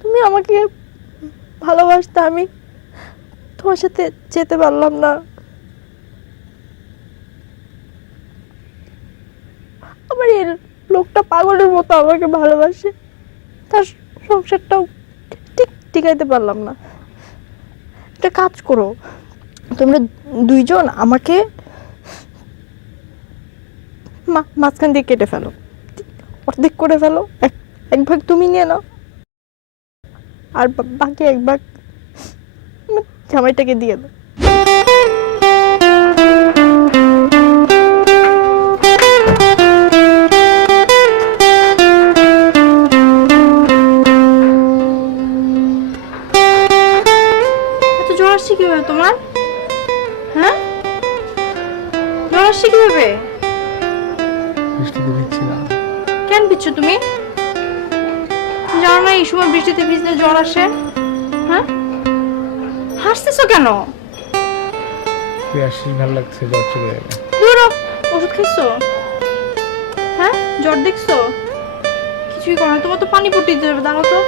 তুমি আমাকে ভালোবাসতে, আমি তোমার সাথে যেতে পারলাম না। আমার এই লোকটা পাগলের মতো আমাকে ভালোবাসে। তার সংসারটাও ঠিক টিকাইতে পারলাম না। একটা কাজ করো, তোমরা দুইজন আমাকে মাঝখান দিয়ে কেটে ফেলো। অর্ধেক করে ফেলো এক ভাগ তুমি নিয়ে নাও। আর বাকি এক ভাগ জামাইটাকে দিয়ে দাও। আসছে কীভাবে তোমার? হ্যাঁ? জ্বর আসছে কীভাবে? বৃষ্টিতে ভিজছিলাম। কেন তুমি? জানো না এই সময় বৃষ্টিতে ভিজলে জ্বর আসে? হ্যাঁ? হাসতেছো কেন? তুই আসিস ভালো লাগছে জ্বর চলে যাবে। দূর হ। ওষুধ খাইছো? হ্যাঁ? জ্বর দেখছ? কিছুই করো না তোমার তো পানি পট্টি দিতে হবে দাঁড়াও তো।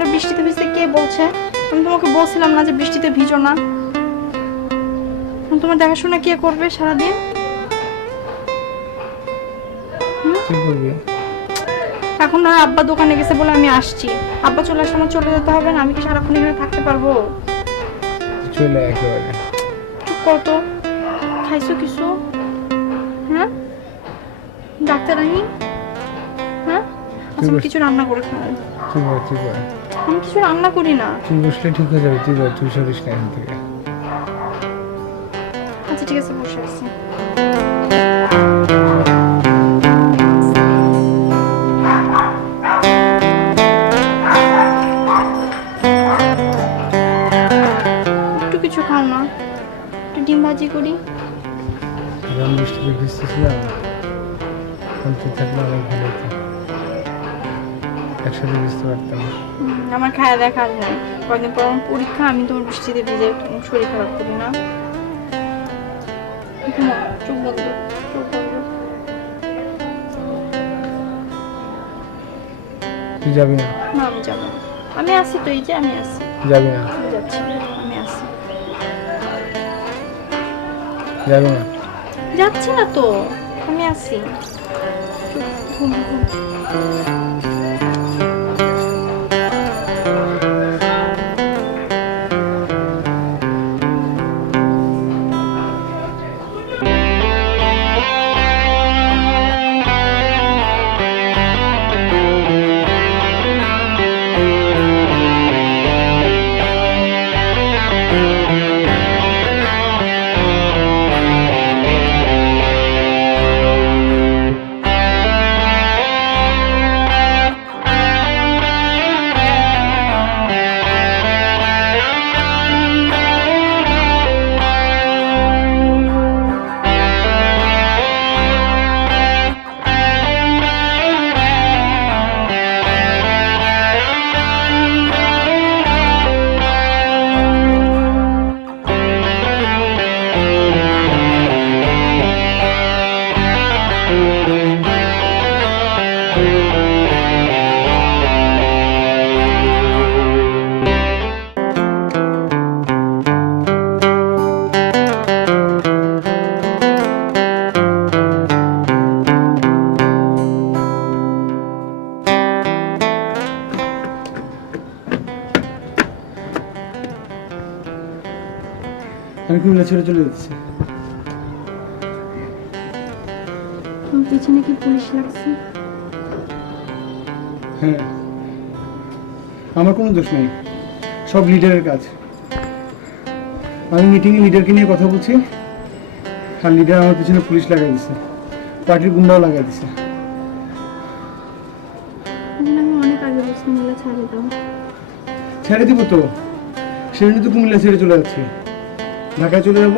পাগলামি তোমার বৃষ্টিতে ভিজতে কে বলছে? আমি তোমাকে বলছিলাম না যে বৃষ্টিতে ভিজো না। তোমার দেখাশোনা কে করবে সারাদিন? এখন না আব্বা দোকানে গেছে বলে আমি আসছি। আব্বা চলে আসলে আমার চলে যেতে হবে না আমি কি সারাক্ষণ এখানে থাকতে পারব? চলে একেবারে। চুপ কর তো। খাইছো কিছু? হ্যাঁ? ডাক্তার আনি? হ্যাঁ? আচ্ছা কিছু রান্না করে খাই তুই বল তুই বল আমি কিছু রান্না করি না। তুই বসলে ঠিক হয়ে যাবে তুই তুই সরিস না এখান থেকে? আচ্ছা ঠিক আছে বসে আছি। একটু কিছু খাও না একটু ডিম ভাজি করি। যখন বৃষ্টিতে ভিজতেছিলাম। থাকলে অনেক ভালো হতো। একসাথে ভিজতে পারতাম। আমার খায়া দেখা নাই কয়েকদিন পর আমার পরীক্ষা আমি তোমার বৃষ্টিতে ভিজে শরীর খারাপ করি না। চোখ বন্ধ চোখ বন্ধ তুই যাবি না? না আমি যাব আমি আসি তো এই যে আমি আসি যাবি না? আমি যাচ্ছি আমি আসি যাবি না? যাচ্ছি না তো আমি আসি ঘুম, ঘুম। ছেড়ে চলে যাচ্ছি। আমার পিছনে কি পুলিশ লাগছে? হ্যাঁ। আমার কোনো দোষ নেই। সব লিডারের কাজ। আমি মিটিংয়ে লিডারকে নিয়ে কথা বলছি আর লিডার আমার পিছনে পুলিশ লাগাই দিছে। পার্টির গুন্ডাও লাগাই দিছে। ছেড়ে দিব তো? সেজন্য তো কুমিল্লা ছেড়ে চলে যাচ্ছি। ঢাকায় চলে যাব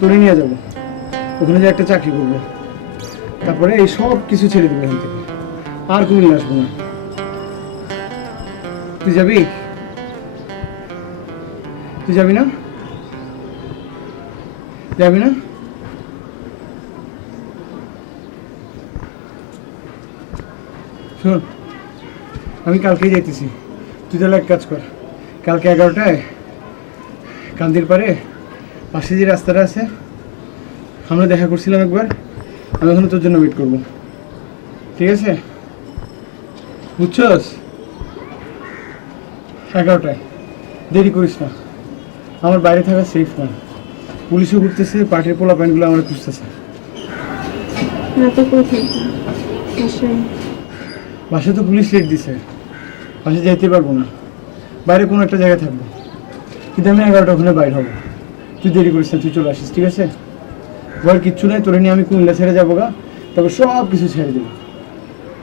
তোরে নিয়ে যাব। ওখানে যে একটা চাকরি করব। তারপরে এই সব কিছু ছেড়ে দেবো এখান থেকে। আর কোনদিন আসব না। তুই যাবি? তুই যাবি না? যাবি না? শোন, আমি কালকেই যাইতেছি। তুই তাহলে এক কাজ কর। কালকে এগারোটায় কান্দির পারে পাশে যে রাস্তাটা আছে আমরা দেখা করছিলাম একবার। আমি ওখানে তোর জন্য ওয়েট করব। ঠিক আছে? বুঝছস? এগারোটায়। দেরি করিস না। আমার বাইরে থাকা সেফ না। পুলিশও ঘুরতেছে পার্টির পোলা প্যান্টগুলো আমার খুঁজতেছে। বাসে তো পুলিশ রেট দিছে। বাসে যাইতে পারব না। বাইরে কোনো একটা জায়গায় থাকব। কিন্তু আমি এগারোটা ওখানে বাইর হব। তুই দেরি করিস না, তুই চলে আসিস, ঠিক আছে? বল কিচ্ছু নাই, তোরে নিয়ে আমি কুমিল্লা ছেড়ে যাব গা। তবে সব কিছু ছেড়ে দেবো।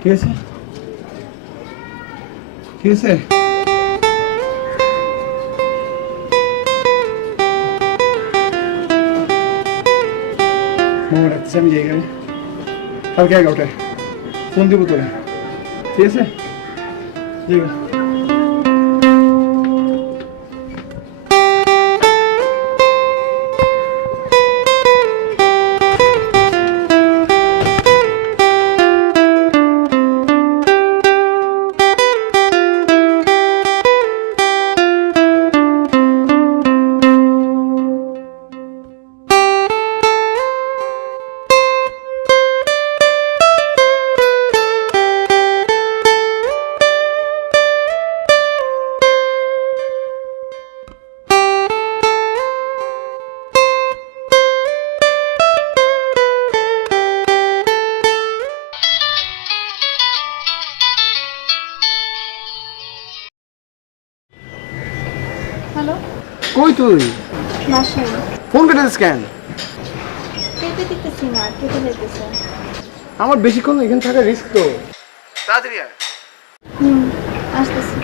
ঠিক আছে? ঠিক আছে? আমি যাই গেলে। কালকে এগারোটায়। ফোন দেবো তোরে। ঠিক আছে? ঠিক আছে কই তুই? ফোন কেটেছিস কেন? আমার বেশিক্ষণ এখানে থাকা রিস্ক তো। তাড়াতাড়ি আয়। হুম আসতেছি।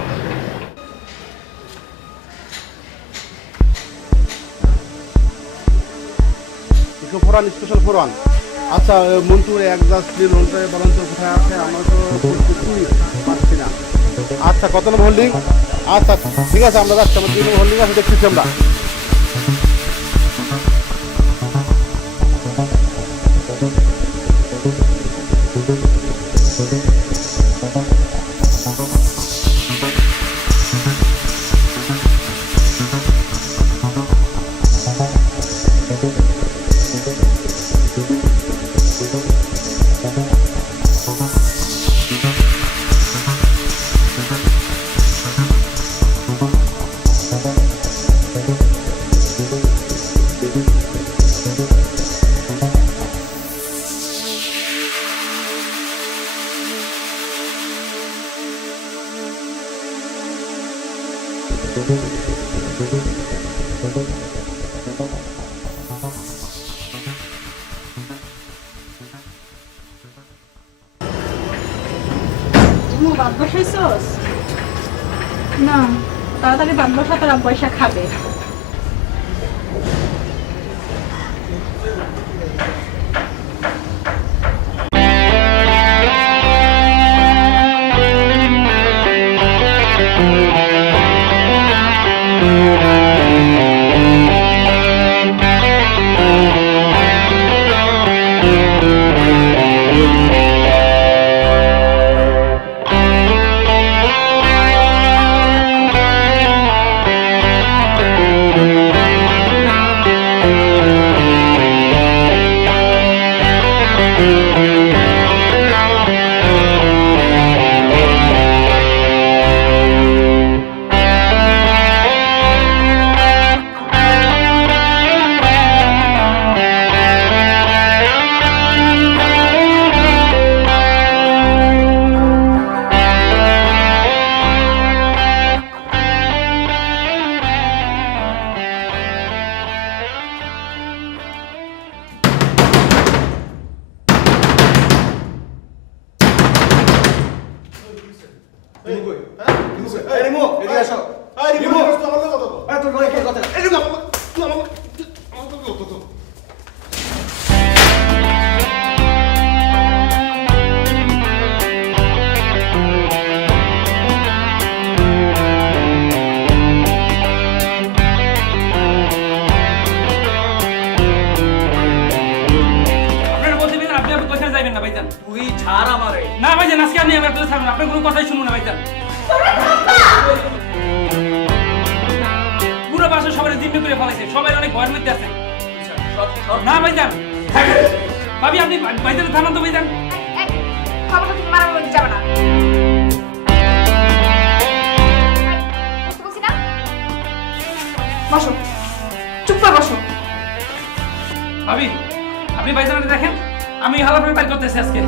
একটু ফোরান স্পেশাল ফোরান। আচ্ছা মন্টুর এক গ্লাস বলেন তো কোথায় আছে আমরা তো কিছুই পাচ্ছি না। আচ্ছা কত নম্বর হোল্ডিং আচ্ছা ঠিক আছে, আমরা যাচ্ছি, আমার দুই নম্বর হোল্ডিং আছে, দেখতেছি আমরা। তুমি পুরো বাসা সবাই জিম্মি করে ফেলাইছে। সবাই অনেক ভয়ের মধ্যে আছে। না ভাইজান। ভাবি আপনি ভাইজান তো ভাইজান। এই, খবরটা তুমি মারার মধ্যে যাবে না বুঝতে বলছি না বসো। চুপ করে বসো। ভাবি আপনি ভাইজান দেখেন। আমি হালা করে বাইর করতেছি আজকে।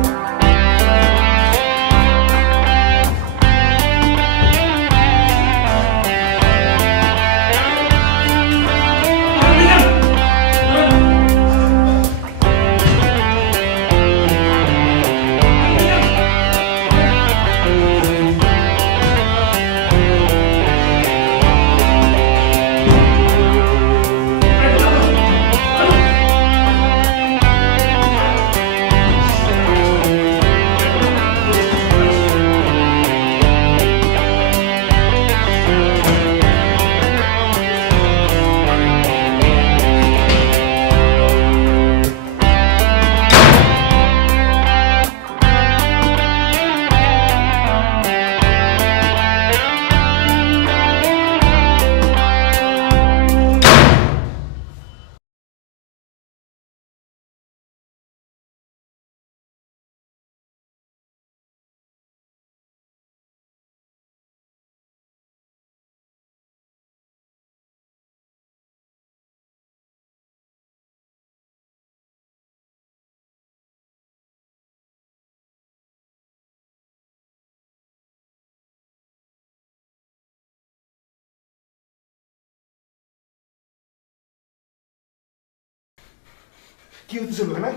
কি হতেছিল এখানে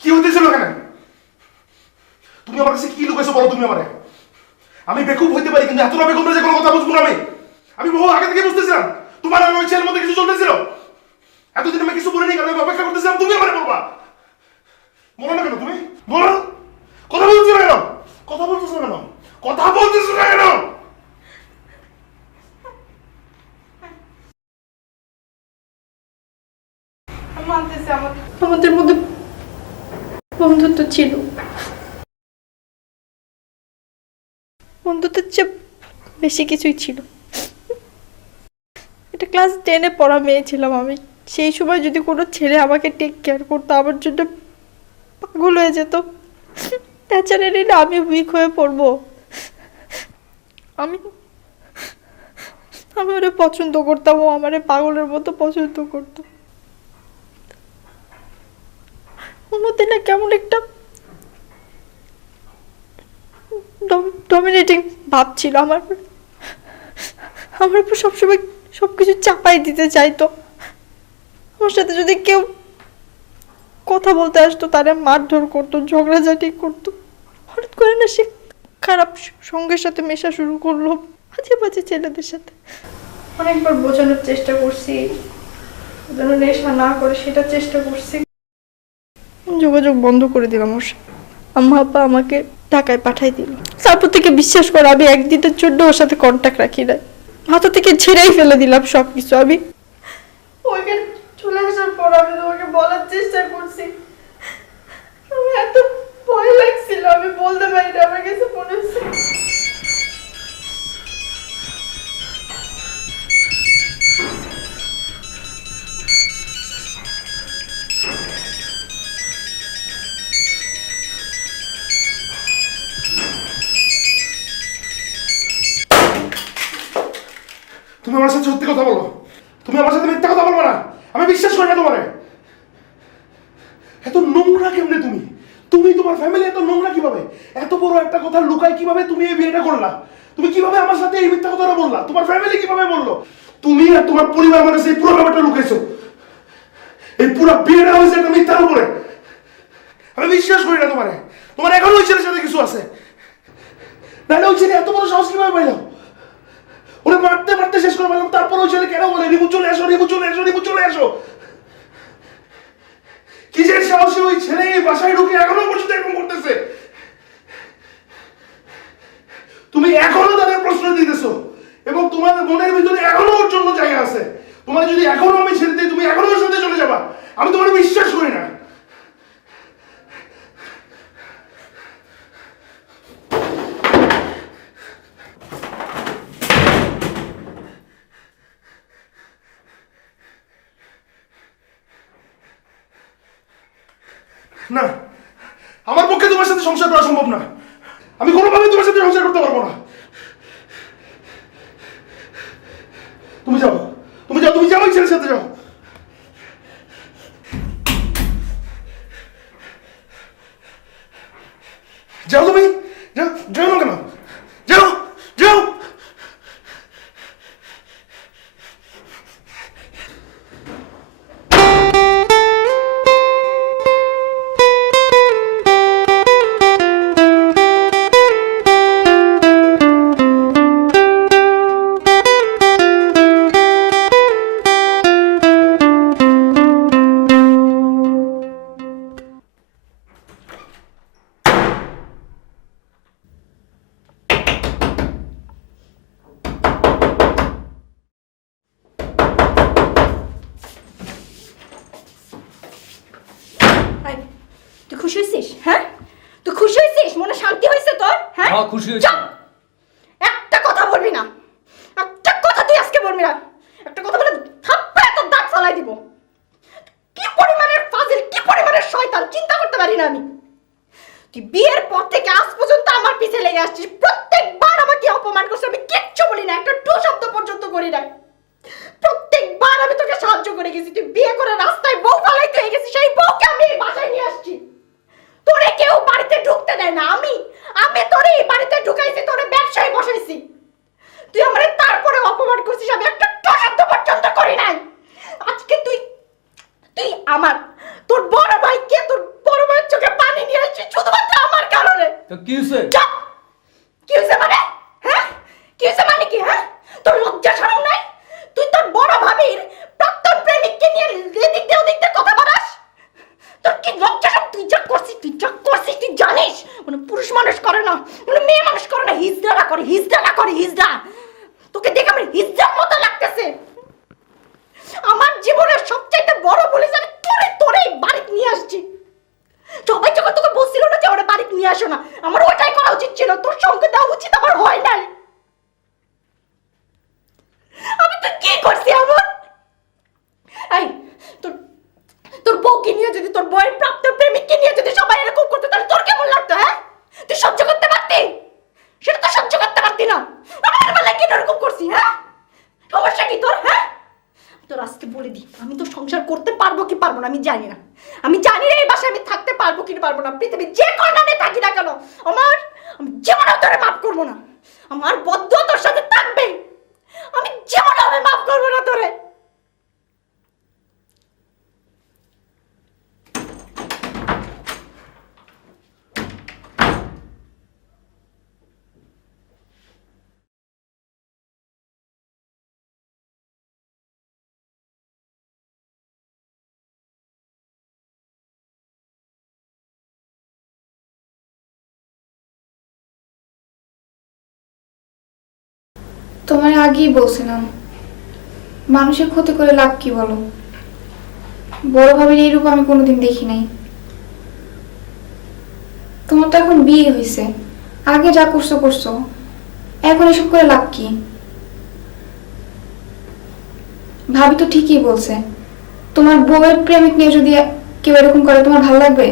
কি হতেছিল এখানে তুমি আমার কাছে কি লুকাইছো বলো তুমি আমারে? আমি বেকুব হইতে পারি, কিন্তু এতটা বেকুব না যে কোনো কথা বুঝব না আমি। আমি বহু আগে থেকে বুঝতেছিলাম। তোমার আর ওই ছেলের মধ্যে কিছু চলতেছিল। এতদিন আমি কিছু বলিনি, কারণ আমি অপেক্ষা করতেছিলাম, তুমি আমারে বলবা। বলো না কেন তুমি? বলো। কথা বলছো না কেন? কথা বলতেছো না কেন? কথা বলতেছো না কেন? আমাদের মধ্যে বন্ধুত্ব ছিল। বন্ধুত্বের চেয়ে বেশি কিছুই ছিল। এটা ক্লাস টেনে পড়া মেয়ে ছিলাম আমি। সেই সময় যদি কোনো ছেলে আমাকে টেক কেয়ার করতো, আমার জন্য পাগল হয়ে যেত। ন্যাচারালি না, আমি উইক হয়ে পড়ব। আমি আমি ওরে পছন্দ করতাম, ও আমার পাগলের মতো পছন্দ করতো ওর মধ্যে না কেমন একটা ডমিনেটিং ভাব ছিল আমার। আমার উপর সবসময় সব কিছু চাপাই দিতে চাইতো। আমার সাথে যদি কেউ কথা বলতে আসতো, তারা মারধর করতো, ঝগড়াঝাটি করতো। হঠাৎ করে না সে খারাপ সঙ্গের সাথে মেশা শুরু করল, বাজে বাজে ছেলেদের সাথে। অনেকবার বোঝানোর চেষ্টা করছি। যেন নেশা না করে সেটা চেষ্টা করছি। যোগাযোগ বন্ধ করে দিলাম ওর সাথে। আম্মা আব্বা আমাকে ঢাকায় পাঠাই দিল। তারপর থেকে বিশ্বাস করো আমি একদিনের জন্য ওর সাথে কন্ট্যাক্ট রাখি না হাত থেকে ছেড়েই ফেলে দিলাম সব কিছু আমি ওইখানে চলে আসার পর আমি তোমাকে বলার চেষ্টা করছি। আমার এত ভয় লাগছিল আমি বলতে পারি না আমার কাছে মনে হচ্ছে। তুমি আমার সাথে সত্যি কথা বলো। তুমি আমার সাথে মিথ্যা কথা বলব না। আমি বিশ্বাস করি না তোমারে। এত নোংরা কেমনে তুমি? তুমি তোমার ফ্যামিলি এত নোংরা কীভাবে? এত বড় একটা কথা লুকায় কীভাবে তুমি এই বিয়েটা করলা? তুমি কীভাবে আমার সাথে এই মিথ্যা কথাটা বললা? তোমার ফ্যামিলি কীভাবে বলল? তুমি আর তোমার পরিবার কাছে এই পুরো ব্যাপারটা লুকাইছো। এই পুরো বিয়েটা হয়েছে একটা মিথ্যার উপরে আমি বিশ্বাস করি না তোমারে। তোমার এখনও ওই ছেলের সাথে কিছু আছে। নাহলে ওই ছেলে এত বড় সাহস কীভাবে পাইলো? ওরে মারতে মারতে শেষ করে ফেললাম। তারপর ওই ছেলে কেন বলে, রিবু, চলে আসো রিবু, চলে আসো রিবু, চলে আসো কি যে সাহসী ওই ছেলে এই বাসায় ঢুকে এখনও পর্যন্ত এরকম করতেছে? তুমি এখনও তাদের প্রশ্ন দিতেছো এবং তোমার মনের ভিতরে এখনও ওর জন্য জায়গা আছে। তোমার যদি এখনও আমি ছেড়ে দিই, তুমি এখনও ওর সাথে চলে যাবা। আমি তোমার বিশ্বাস করি না না আমার পক্ষে করা সম্ভব না। আমি কোনোভাবে তোমার সাথে সংসার করতে পারব না। তুমি যাও। তুমি যাও তুমি যাও ছেলের সাথে যাও। তুই বিয়ের পর থেকে আজ পর্যন্ত আমার পিছে লেগে আসছিস। প্রত্যেকবার আমাকে অপমান করছিস। আমি কিচ্ছু বলি না। একটা টু শব্দ পর্যন্ত করি না প্রত্যেকবার আমি তোকে সাহায্য করে গেছি। তুই বিয়ে করে রাস্তায় বউ ফালাইতে হয়ে গেছিস। সেই বউকে আমি এই বাসায় নিয়ে আসছি। তোরে কেউ বাড়িতে ঢুকতে দেয় না। আমি আমি তোরে এই বাড়িতে ঢুকাইছি, তোরে ব্যবসায় বসাইছি। তুই আমারে তারপরে অপমান করছিস। আমি একটা টসাদ্দ পর্যন্ত করি নাই। আজকে তুই তুই আমার তোর বড় ভাইকে তোর বড় ভাইয়ের চোখে পানি নিয়ে আসছিস শুধুমাত্র আমার কারণে। তো কি চুপ! কি হয়েছে মানে? হ্যাঁ? কি হয়েছে মানে কি হ্যাঁ? তোর লজ্জা শরম নাই? তুই তোর বড় ভাবির প্রাক্তন প্রেমিককে নিয়ে এদিক দিয়ে ওদিক দিয়ে কথা বলাস? তোর কি লজ্জা সব তুই যা করছিস তুই যা করছিস তুই জানিস? মানে পুরুষ মানুষ করে না মানে মেয়ে মানুষ করে না হিজড়া করে হিজড়া করে হিজড়া। তোকে দেখে আমার হিজড়ার মতো লাগতেছে আমার জীবনের সবচাইতে বড় পুলিশ আমি তোরে তোরেই বাড়িতে নিয়ে আসছি সবাই যখন তোকে বলছিল না যে ওরা বাড়িতে নিয়ে আসো না। আমার ওটাই করা উচিত ছিল। তোর সঙ্গে দেওয়া উচিত আমার হয় নাই। আমি কি করছি এমন? এই, তোর তোর বউকে নিয়ে যদি তোর প্রাপ্ত প্রেমিককে নিয়ে যদি সবাই এরকম করতো, তাহলে তোর কেমন লাগতো হ্যাঁ? তুই সহ্য করতে পারতি? সেটা তো সহ্য করতে পারতি না। আমার বেলায় কেন এরকম করছি হ্যাঁ? সমস্যা কি তোর হ্যাঁ? তোর আজকে বলে দিই আমি তো সংসার করতে পারব কি পারব না, আমি জানি না। আমি জানি না এই বাসায় আমি থাকতে পারব না। পৃথিবীর যে কর্নারে থাকি না কেন, আমার আমি জীবনেও তোরে মাফ করব না। আমার বদ্ধ তোর সাথে থাকবে আমি জীবন আমি মাফ করব না তোরে। তোমার আগেই বলছিলাম। মানুষের ক্ষতি করে লাভ কি বলো? বড় ভাবের এই রূপ আমি কোনোদিন দেখি নাই। তোমার তো এখন বিয়ে হয়েছে আগে যা করছ করছ। এখন এসব করে লাভ কি? ভাবি তো ঠিকই বলছে। তোমার বউয়ের প্রেমিক নিয়ে যদি কেউ এরকম করে, তোমার ভালো লাগবে?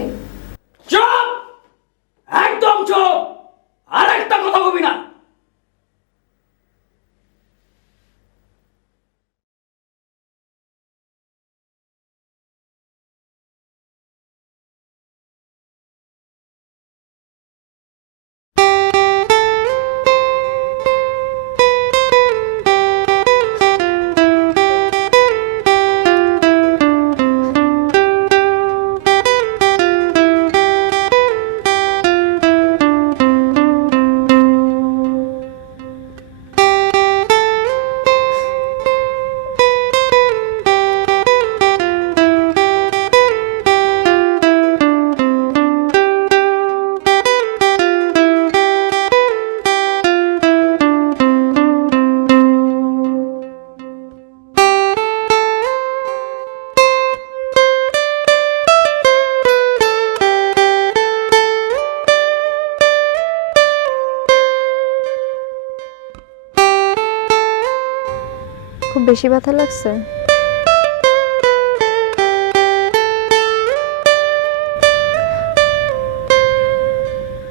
বেশি ব্যথা লাগছে?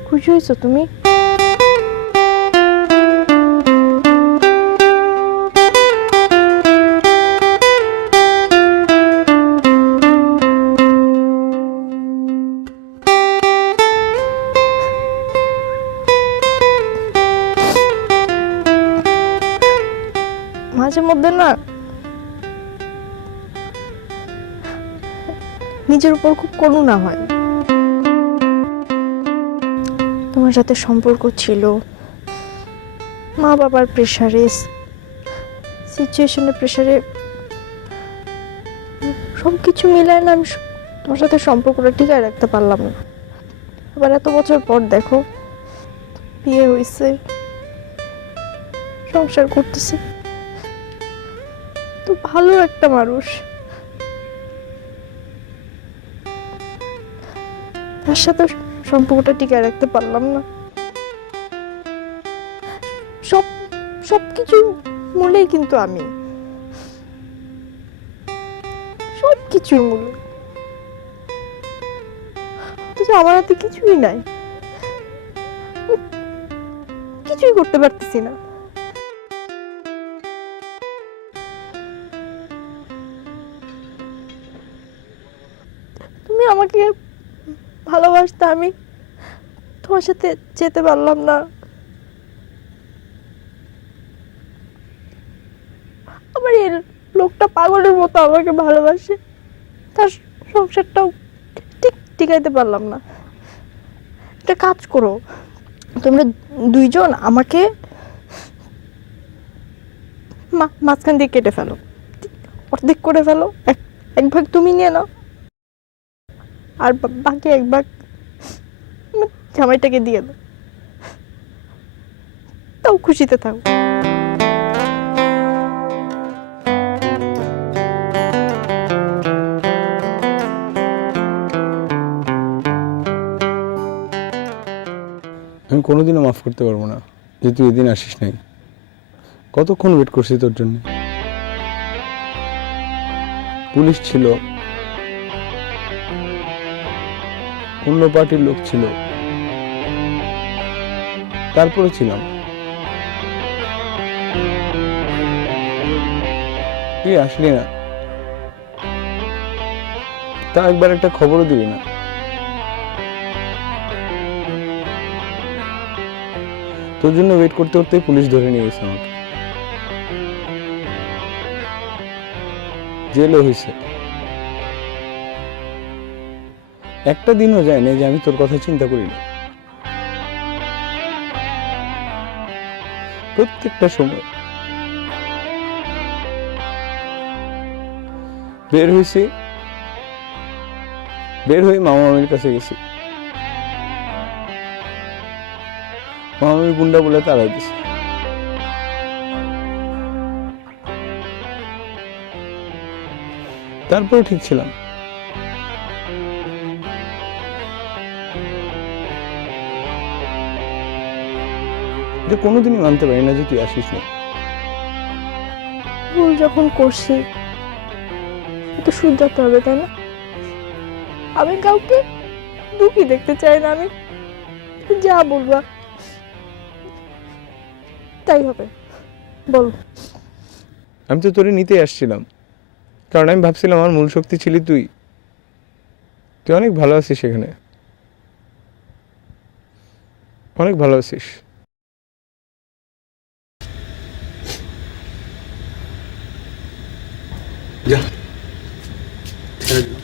খুশি হয়েছো তুমি? নিজের উপর খুব করুণা হয়। তোমার সাথে সম্পর্ক ছিল মা বাবার প্রেশারে সিচুয়েশনের প্রেশারে সব কিছু মিলায় না আমি তোমার সাথে সম্পর্কটা টিকায় রাখতে পারলাম না। আবার এত বছর পর দেখো, বিয়ে হয়েছে সংসার করতেছি। তো ভালো একটা মানুষ। তার সাথে সম্পর্কটা টিকায় রাখতে পারলাম না। সব সব কিছু মূলেই কিন্তু আমি। সব কিছুর মূলে। অথচ আমার হাতে কিছুই নাই। কিছুই করতে পারতেছি না। তুমি আমাকে ভালোবাসতে আমি তোমার সাথে যেতে পারলাম না। আমার এই লোকটা পাগলের মতো আমাকে ভালোবাসে। তার সংসারটাও ঠিক টিকাইতে পারলাম না। একটা কাজ করো, তোমরা দুইজন আমাকে মাঝখান দিয়ে কেটে ফেলো। অর্ধেক করে ফেলো এক ভাগ তুমি নিয়ে নাও। আর বাকি এক ভাগ জামাইটাকে দিয়ে দাও তাও খুশিতে থাকো। আমি কোনোদিনও মাফ করতে পারব না যে তুই এদিন আসিস নাই। কতক্ষণ ওয়েট করছি তোর জন্য? পুলিশ ছিল অন্য পার্টির লোক ছিল। তারপরে ছিলাম। তুই আসলি না। তা একবার একটা খবরও দিলি না। তোর জন্য ওয়েট করতে করতে পুলিশ ধরে নিয়ে গেছে আমাকে। জেলও হয়েছে। একটা দিনও যায় না যে আমি তোর কথা চিন্তা করি না। প্রত্যেকটা সময় বের হয়েছি বের হয়ে মামা মামির কাছে গেছি। মামামি গুন্ডা বলে তাড়াই দিছে। তারপরে ঠিক ছিলাম। এটা কোনোদিনই মানতে পারি না যে তুই আসিস না। ভুল যখন করছি তো শুধরাতে হবে তাই না? আমি কাউকে দুঃখী দেখতে চাই না আমি যা বলবা তাই হবে। বলো। আমি তো তোরে নিতে আসছিলাম কারণ আমি ভাবছিলাম আমার মূল শক্তি ছিলি তুই। তুই অনেক ভালো আছিস সেখানে অনেক ভালো আছিস। 行，开。